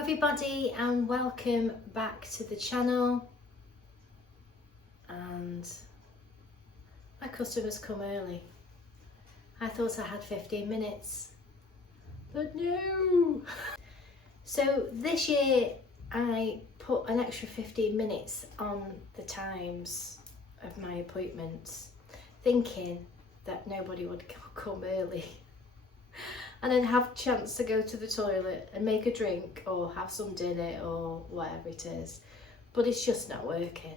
everybody and welcome back to the channel. And my customers come early. I thought I had 15 minutes, but no. So this year I put an extra 15 minutes on the times of my appointments, thinking that nobody would come early and then have a chance to go to the toilet and make a drink or have some dinner or whatever it is. But it's just not working.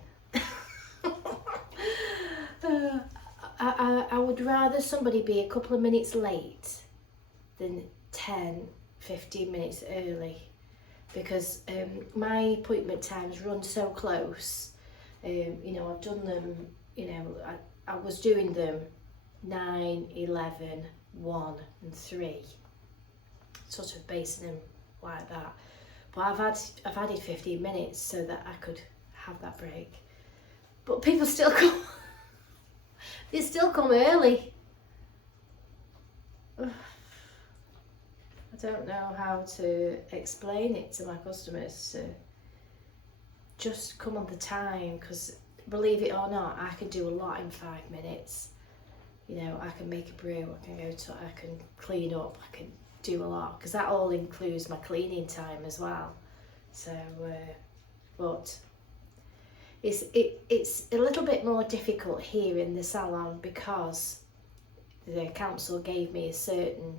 I would rather somebody be a couple of minutes late than 10-15 minutes early, because my appointment times run so close. You know, I've done them, you know, I was doing them 9, 11, 1 and 3, sort of basing them like that. But I've added 15 minutes so that I could have that break. But people still come. They still come early. I don't know how to explain it to my customers to just come on the time, because believe it or not, I can do a lot in 5 minutes. You know, I can make a brew, I can clean up, I can do a lot, because that all includes my cleaning time as well. So, but it's a little bit more difficult here in the salon, because the council gave me a certain,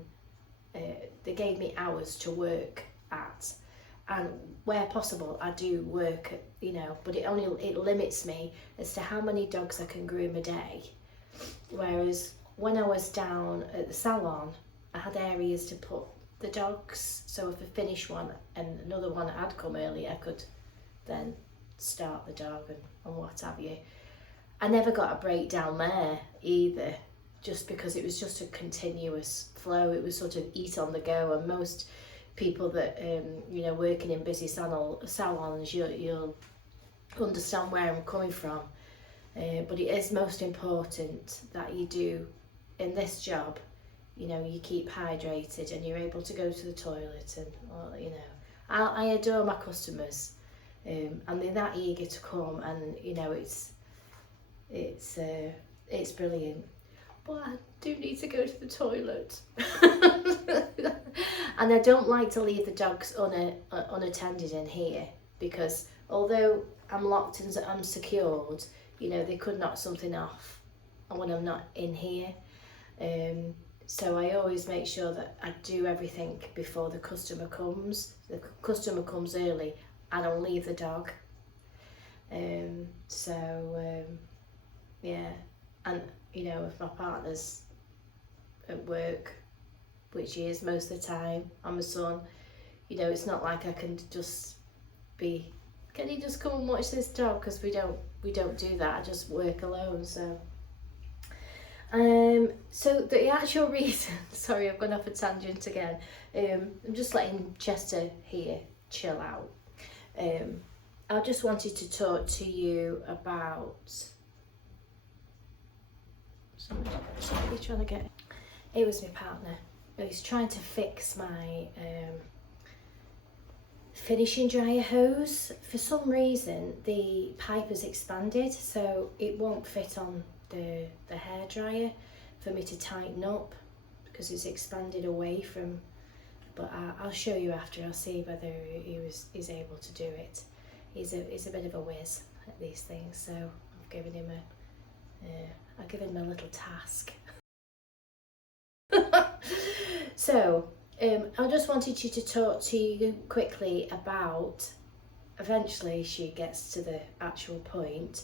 they gave me hours to work at, and where possible I do work, you know, but it limits me as to how many dogs I can groom a day. Whereas when I was down at the salon, I had areas to put the dogs, so if I finished one and another one had come early, I could then start the dog and what have you. I never got a break down there either, just because it was just a continuous flow. It was sort of eat on the go, and most people that you know, working in busy salons, you'll understand where I'm coming from. But it is most important that you do in this job, you know, you keep hydrated and you're able to go to the toilet, and you know, I adore my customers, and they're that eager to come, and you know, it's brilliant. But I do need to go to the toilet. And I don't like to leave the dogs unattended in here, because although I'm locked and I'm secured, you know, they could knock something off when I'm not in here. So I always make sure that I do everything before the customer comes. The customer comes early, I don't leave the dog. Yeah, and you know, if my partner's at work, which he is most of the time, and my son, you know, it's not like I can just be, can you just come and watch this dog? Because we don't do that. I just work alone. So so the actual reason, sorry, I've gone off a tangent again. I'm just letting Chester here chill out. I just wanted to talk to you about somebody trying to get, it was my partner. He's trying to fix my finishing dryer hose. For some reason the pipe has expanded, so it won't fit on the hair dryer for me to tighten up, because it's expanded away from, but I'll show you after. I'll see whether he's able to do it. He's a bit of a whiz at these things, so I've given him a little task. So I just wanted you to talk to you quickly about, eventually she gets to the actual point,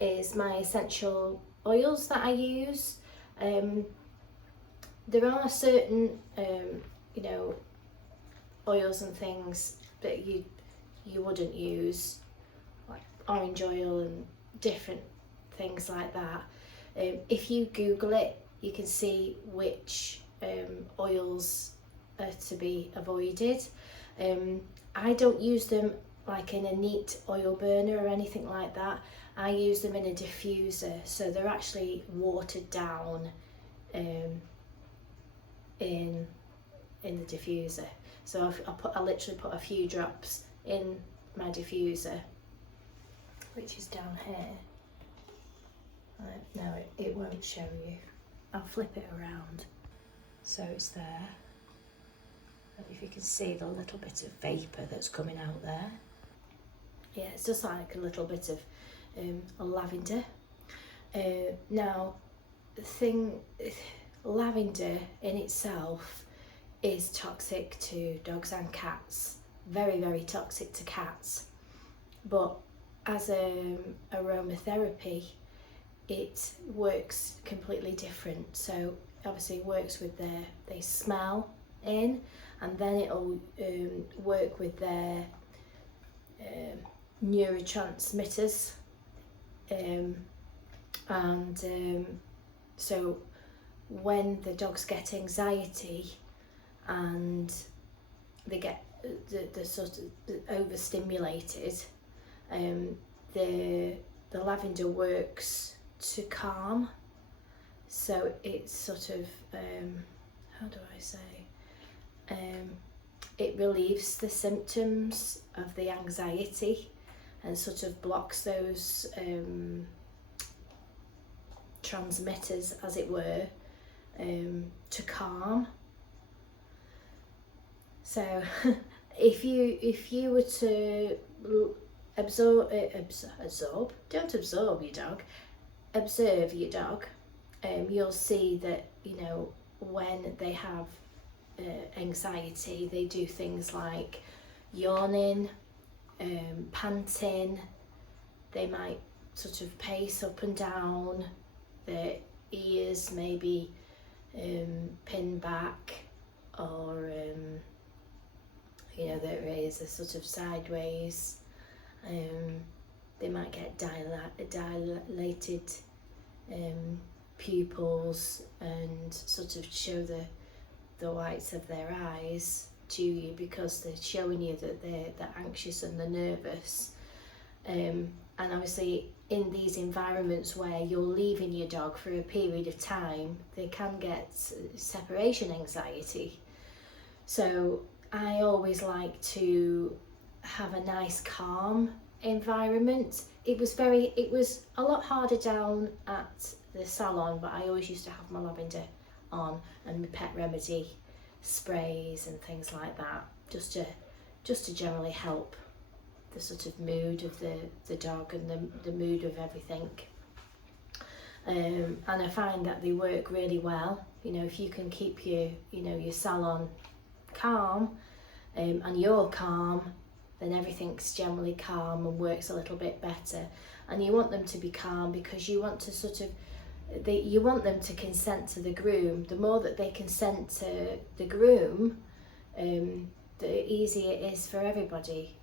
is my essential oils that I use. There are certain you know, oils and things that you wouldn't use, like orange oil and different things like that. If you Google it, you can see which oils are to be avoided. I don't use them like in a neat oil burner or anything like that. I use them in a diffuser, so they're actually watered down in in the diffuser. So I literally put a few drops in my diffuser, which is down here. No, it won't show you. I'll flip it around. So it's there. I don't know if you can see the little bit of vapour that's coming out there. Yeah, it's just like a little bit of lavender. Now, lavender in itself is toxic to dogs and cats. Very, very toxic to cats. But as aromatherapy, it works completely different. So obviously it works with they smell in, and then it'll work with their neurotransmitters, so when the dogs get anxiety and they get the sort of overstimulated, the lavender works to calm. So it's sort of how do I say, it relieves the symptoms of the anxiety and sort of blocks those transmitters, as it were, to calm. So if you were to observe your dog, you'll see that, you know, when they have anxiety, they do things like yawning, panting. They might sort of pace up and down. Their ears maybe pin back, or you know, their ears are sort of sideways. They might get dilated pupils and sort of show the whites of their eyes to you, because they're showing you that they're anxious and they're nervous. And obviously in these environments where you're leaving your dog for a period of time, they can get separation anxiety. So I always like to have a nice calm environment. It was a lot harder down at the salon, but I always used to have my lavender on and my pet remedy sprays and things like that, just to generally help the sort of mood of the dog and the mood of everything. And I find that they work really well. You know, if you can keep your salon calm, and you're calm, then everything's generally calm and works a little bit better. And you want them to be calm because you want to sort of, you want them to consent to the groom. The more that they consent to the groom, the easier it is for everybody,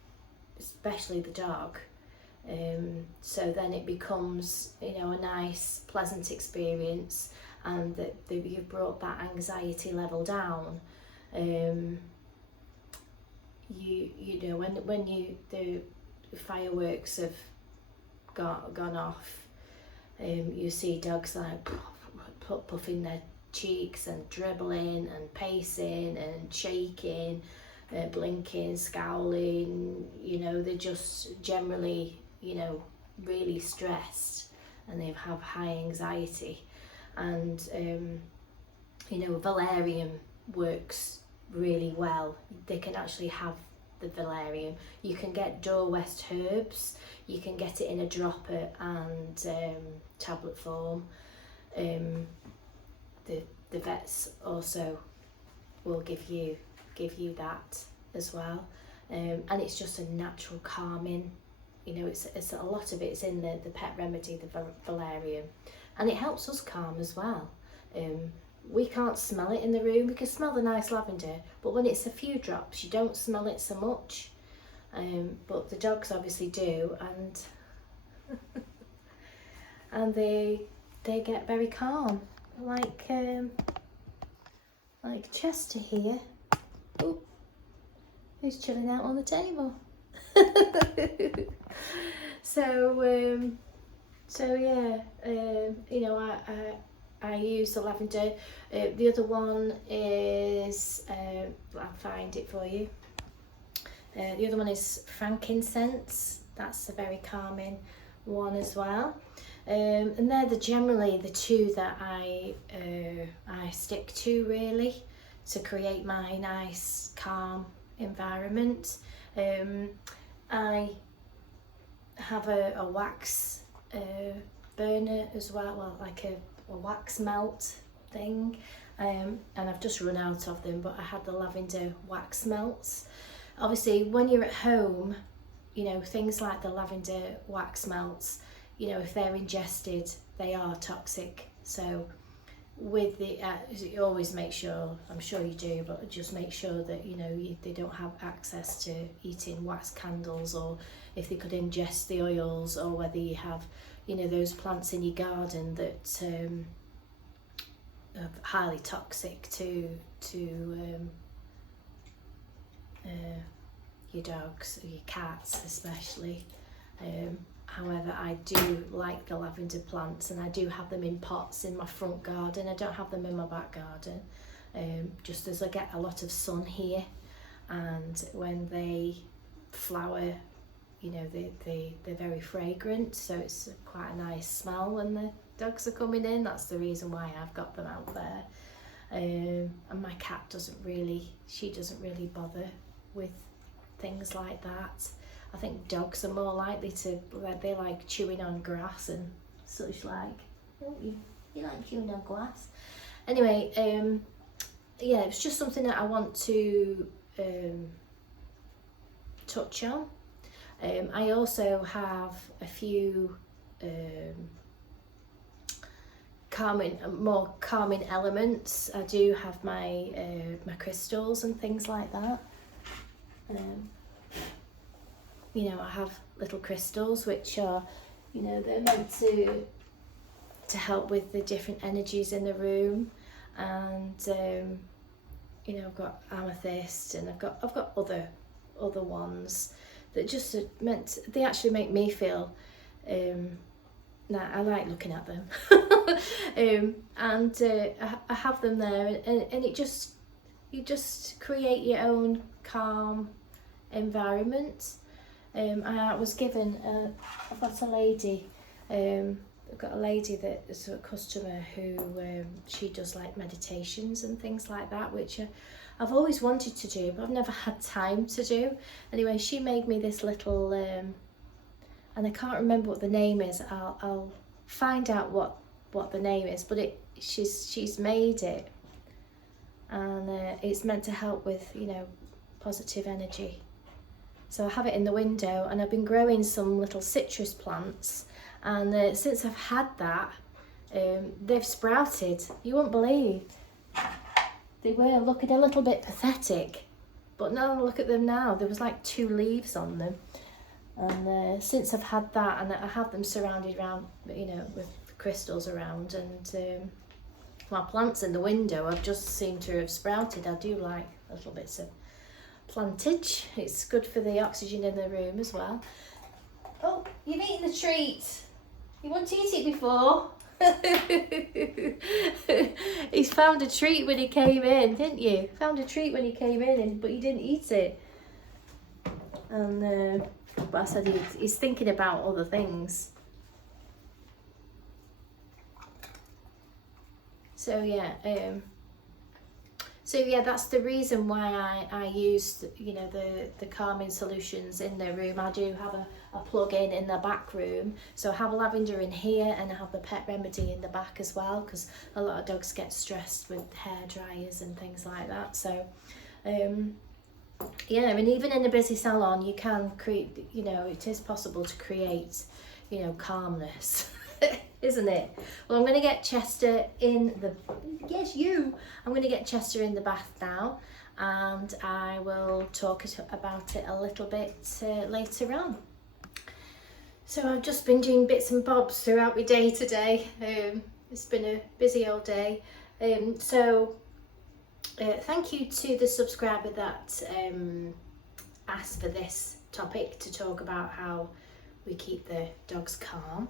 especially the dog. So then it becomes, you know, a nice, pleasant experience, and that you've brought that anxiety level down. You know, when the fireworks have gone off, you see dogs like puffing their cheeks and dribbling and pacing and shaking, blinking, scowling. You know, they're just generally, you know, really stressed, and they have high anxiety. And you know, valerian works really well. They can actually have the valerian. You can get Dorwest herbs. You can get it in a dropper and tablet form. The vets also will give you that as well. And it's just a natural calming. You know, it's a lot of it's in the pet remedy, the valerian, and it helps us calm as well. We can't smell it in the room. We can smell the nice lavender, but when it's a few drops, you don't smell it so much. But the dogs obviously do, and and they get very calm, like Chester here. Oh, who's chilling out on the table. So yeah, you know, I use the lavender. The other one is, I'll find it for you. The other one is Frankincense. That's a very calming one as well. And they're generally the two that I stick to, really, to create my nice calm environment. I have a wax burner as well like a wax melt thing, and I've just run out of them, but I had the lavender wax melts. Obviously when you're at home, you know, things like the lavender wax melts, you know, if they're ingested, they are toxic. So with the you always make sure, I'm sure you do, but just make sure that, you know, they don't have access to eating wax candles, or if they could ingest the oils, or whether you have, you know, those plants in your garden that are highly toxic to your dogs, or your cats especially. However, I do like the lavender plants, and I do have them in pots in my front garden. I don't have them in my back garden, just as I get a lot of sun here, and when they flower, you know, they're very fragrant, so it's quite a nice smell when the dogs are coming in. That's the reason why I've got them out there. And my cat doesn't really bother with things like that. I think dogs are more likely to, they like chewing on grass and such like, don't you? You like chewing on grass. Anyway, yeah, it's just something that I want to touch on. I also have a few more calming elements. I do have my my crystals and things like that. You know, I have little crystals which are, you know, they're meant to help with the different energies in the room, and you know, I've got amethyst, and I've got other ones that just are meant, they actually make me feel, I like looking at them. I have them there, and it just, you just create your own calm environment. I was given I've got a lady that is a customer who she does like meditations and things like that, which I've always wanted to do, but I've never had time to do. Anyway, she made me this little and I can't remember what the name is. I'll find out what the name is, but she's made it, and it's meant to help with, you know, positive energy. So I have it in the window, and I've been growing some little citrus plants, and since I've had that, they've sprouted. You won't believe. They were looking a little bit pathetic, but now look at them now. There was like 2 leaves on them, and since I've had that, and I have them surrounded around, you know, with crystals around, and my plants in the window have just seemed to have sprouted. I do like little bits of plantage. It's good for the oxygen in the room as well. Oh, you've eaten the treat. You want to eat it before? He's found a treat when he came in, didn't you? Found a treat when he came in, but you didn't eat it. And but I said he's thinking about other things. So yeah, that's the reason why I use, you know, the calming solutions in the room. I do have a plug-in in the back room, so I have lavender in here, and I have the pet remedy in the back as well, because a lot of dogs get stressed with hair dryers and things like that. So yeah, and even in a busy salon, you can create, you know, it is possible to create, you know, calmness. Isn't it? Well, I'm going to get Chester in the, yes, you. I'm going to get Chester in the bath now, and I will talk about it a little bit later on. So I've just been doing bits and bobs throughout my day today. It's been a busy old day. Thank you to the subscriber that asked for this topic, to talk about how we keep the dogs calm.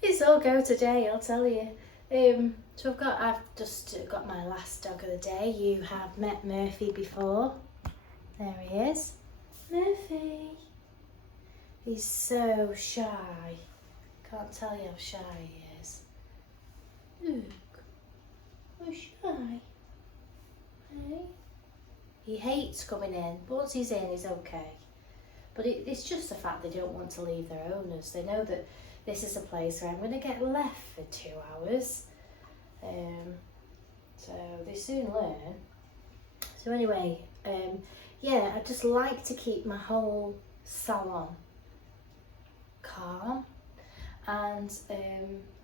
It's all go today, I'll tell you. So I've just got my last dog of the day. You have met Murphy before. There he is. Murphy. He's so shy. Can't tell you how shy he is. Look. Oh, shy. Hey. He hates coming in. But once he's in, he's okay. But it's just the fact they don't want to leave their owners. They know that this is a place where I'm going to get left for 2 hours. So they soon learn. So anyway, yeah, I just like to keep my whole salon calm. And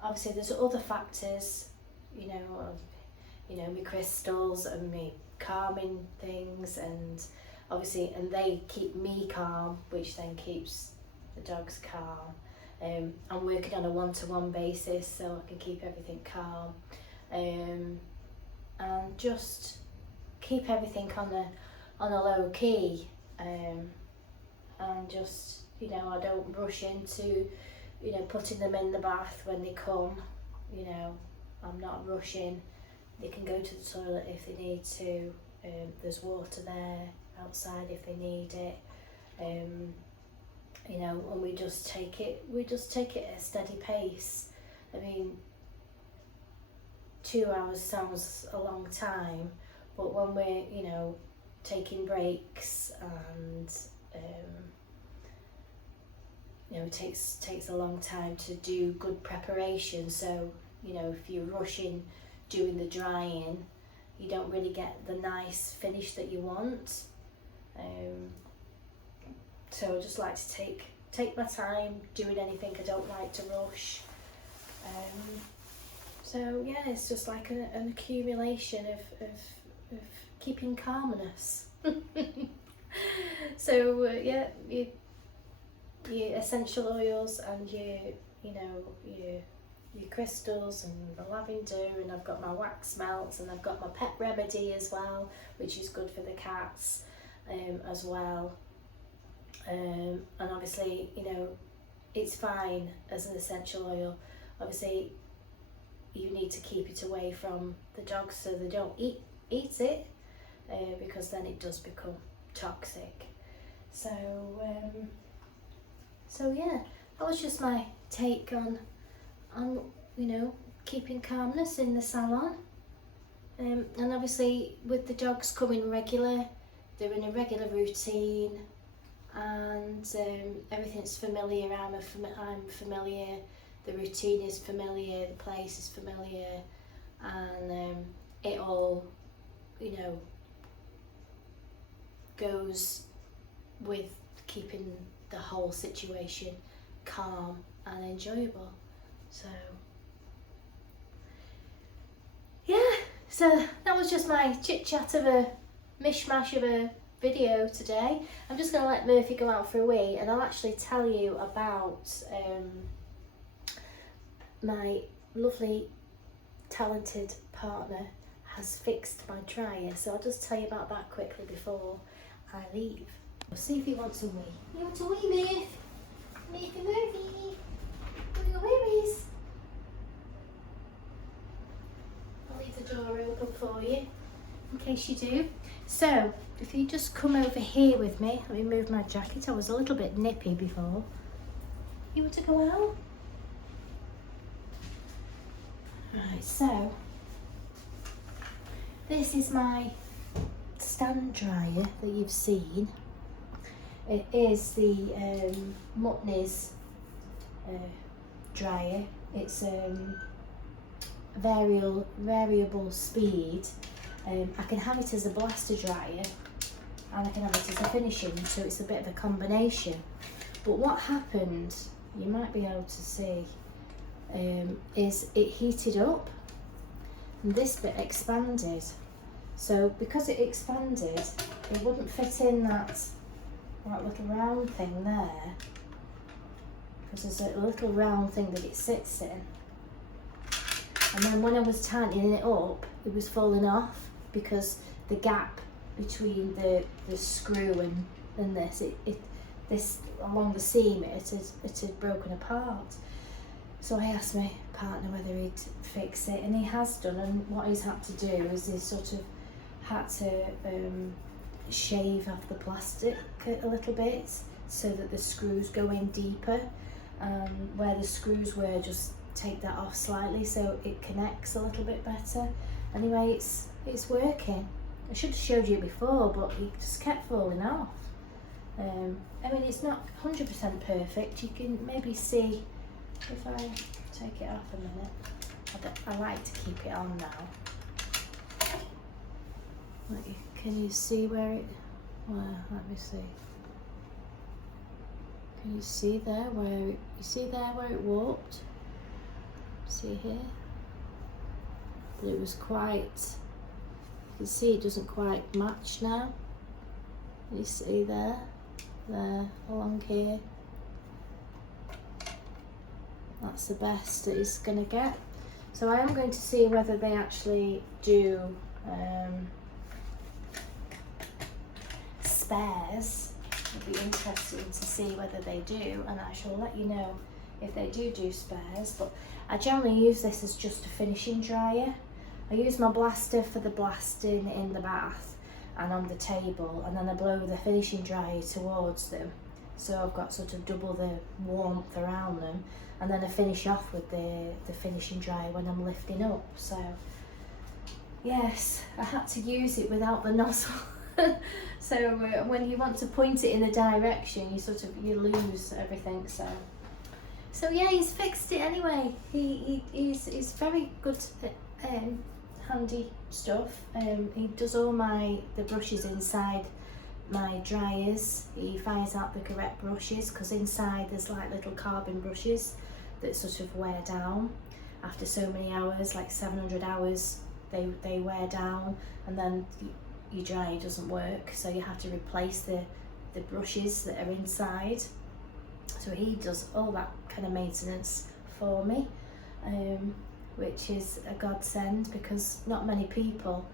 obviously there's other factors, you know, my crystals and my calming things, and obviously, and they keep me calm, which then keeps the dogs calm. I'm working on a one-to-one basis so I can keep everything calm, and just keep everything on a low key, and just, you know, I don't rush into, you know, putting them in the bath when they come. You know, I'm not rushing. They can go to the toilet if they need to. There's water there outside if they need it. You know, and we just take it at a steady pace. I mean, 2 hours sounds a long time, but when we're, you know, taking breaks, and you know, it takes a long time to do good preparation. So, you know, if you're rushing doing the drying, you don't really get the nice finish that you want. So I just like to take my time doing anything. I don't like to rush. So yeah, it's just like an accumulation of keeping calmness. So yeah, your essential oils and your crystals and the lavender, and I've got my wax melts, and I've got my pet remedy as well, which is good for the cats as well. And obviously, you know, it's fine as an essential oil. Obviously, you need to keep it away from the dogs so they don't eat it, because then it does become toxic. So yeah, that was just my take on you know, keeping calmness in the salon. And obviously with the dogs coming regular, they're in a regular routine, and everything's familiar. I'm familiar, the routine is familiar, the place is familiar, and it all, you know, goes with keeping the whole situation calm and enjoyable. So yeah, so that was just my chit chat of a mishmash of a video today. I'm just going to let Murphy go out for a wee, and I'll actually tell you about my lovely talented partner has fixed my dryer, so I'll just tell you about that quickly before I leave. We'll see if he wants a wee. You want a wee, Murphy? Murphy. What are your worries? I'll leave the door open for you in case you do. So, if you just come over here with me, let me move my jacket. I was a little bit nippy before. You want to go out? Right, so this is my stand dryer that you've seen. It is the Muttney's dryer. It's variable speed. I can have it as a blaster dryer, and I can have it as a finishing, so it's a bit of a combination. But what happened, you might be able to see, is it heated up and this bit expanded. So because it expanded, it wouldn't fit in that little round thing there, because there's a little round thing that it sits in. And then when I was tightening it up, it was falling off because the gap between the screw and this along the seam, it had broken apart. So I asked my partner whether he'd fix it, and he has done, and what he's had to do is he's sort of had to shave off the plastic a little bit so that the screws go in deeper, where the screws were, just take that off slightly so it connects a little bit better. Anyway, it's working. I should have showed you before, but it just kept falling off. I mean, it's not 100% perfect. You can maybe see if I take it off a minute. I like to keep it on now. Can you see where it, well, let me see. Can you see there where it, you see there where it warped? See here? But it was quite, you can see it doesn't quite match now. You see there along here. That's the best that it's going to get. So I am going to see whether they actually do spares. It'll be interesting to see whether they do, and I shall let you know if they do spares. But I generally use this as just a finishing dryer. I use my blaster for the blasting in the bath and on the table, and then I blow the finishing dryer towards them, so I've got sort of double the warmth around them, and then I finish off with the finishing dryer when I'm lifting up. So yes, I had to use it without the nozzle. So when you want to point it in a direction, you lose everything. So yeah, he's fixed it anyway. He's very good at handy stuff. He does all the brushes inside my dryers. He finds out the correct brushes, because inside there's like little carbon brushes that sort of wear down after so many hours, like 700 hours. They wear down, and then your dryer doesn't work, so you have to replace the brushes that are inside. So he does all that kind of maintenance for me, which is a godsend, because not many people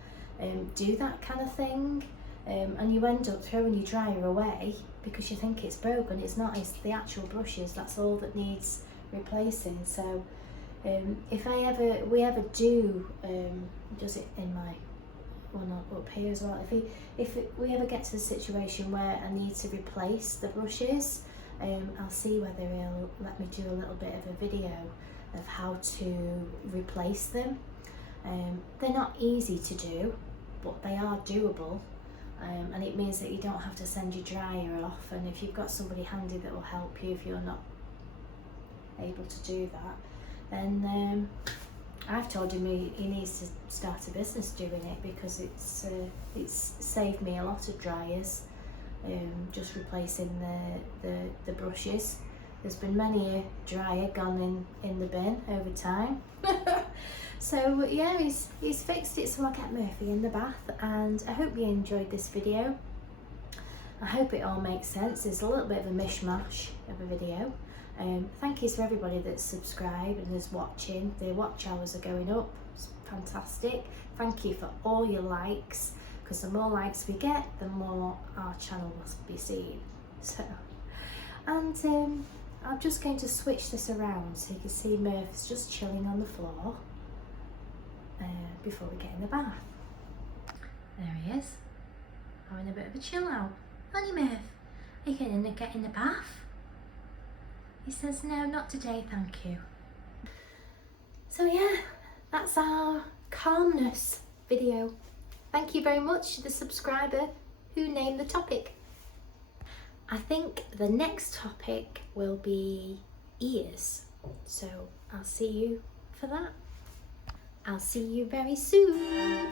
do that kind of thing, and you end up throwing your dryer away because you think it's broken. It's not. It's the actual brushes. That's all that needs replacing. So if we ever do, does it in my, well, not up here as well, if we ever get to the situation where I need to replace the brushes, I'll see whether he'll let me do a little bit of a video of how to replace them. They're not easy to do, but they are doable, and it means that you don't have to send your dryer off, and if you've got somebody handy that will help you if you're not able to do that, then I've told him he needs to start a business doing it, because it's saved me a lot of dryers, just replacing the brushes. There's been many a dryer gone in the bin over time. So yeah, he's fixed it, so I'll get Murphy in the bath, and I hope you enjoyed this video. I hope it all makes sense. It's a little bit of a mishmash of a video. Thank you to everybody that's subscribed and is watching. The watch hours are going up. It's fantastic. Thank you for all your likes, because the more likes we get, the more our channel will be seen. So, and I'm just going to switch this around so you can see Murph's just chilling on the floor before we get in the bath. There he is, having a bit of a chill out. Aren't you, Murph? Are you going to get in the bath? He says, no, not today, thank you. So yeah, that's our calmness video. Thank you very much to the subscriber who named the topic. I think the next topic will be ears. So I'll see you for that. I'll see you very soon.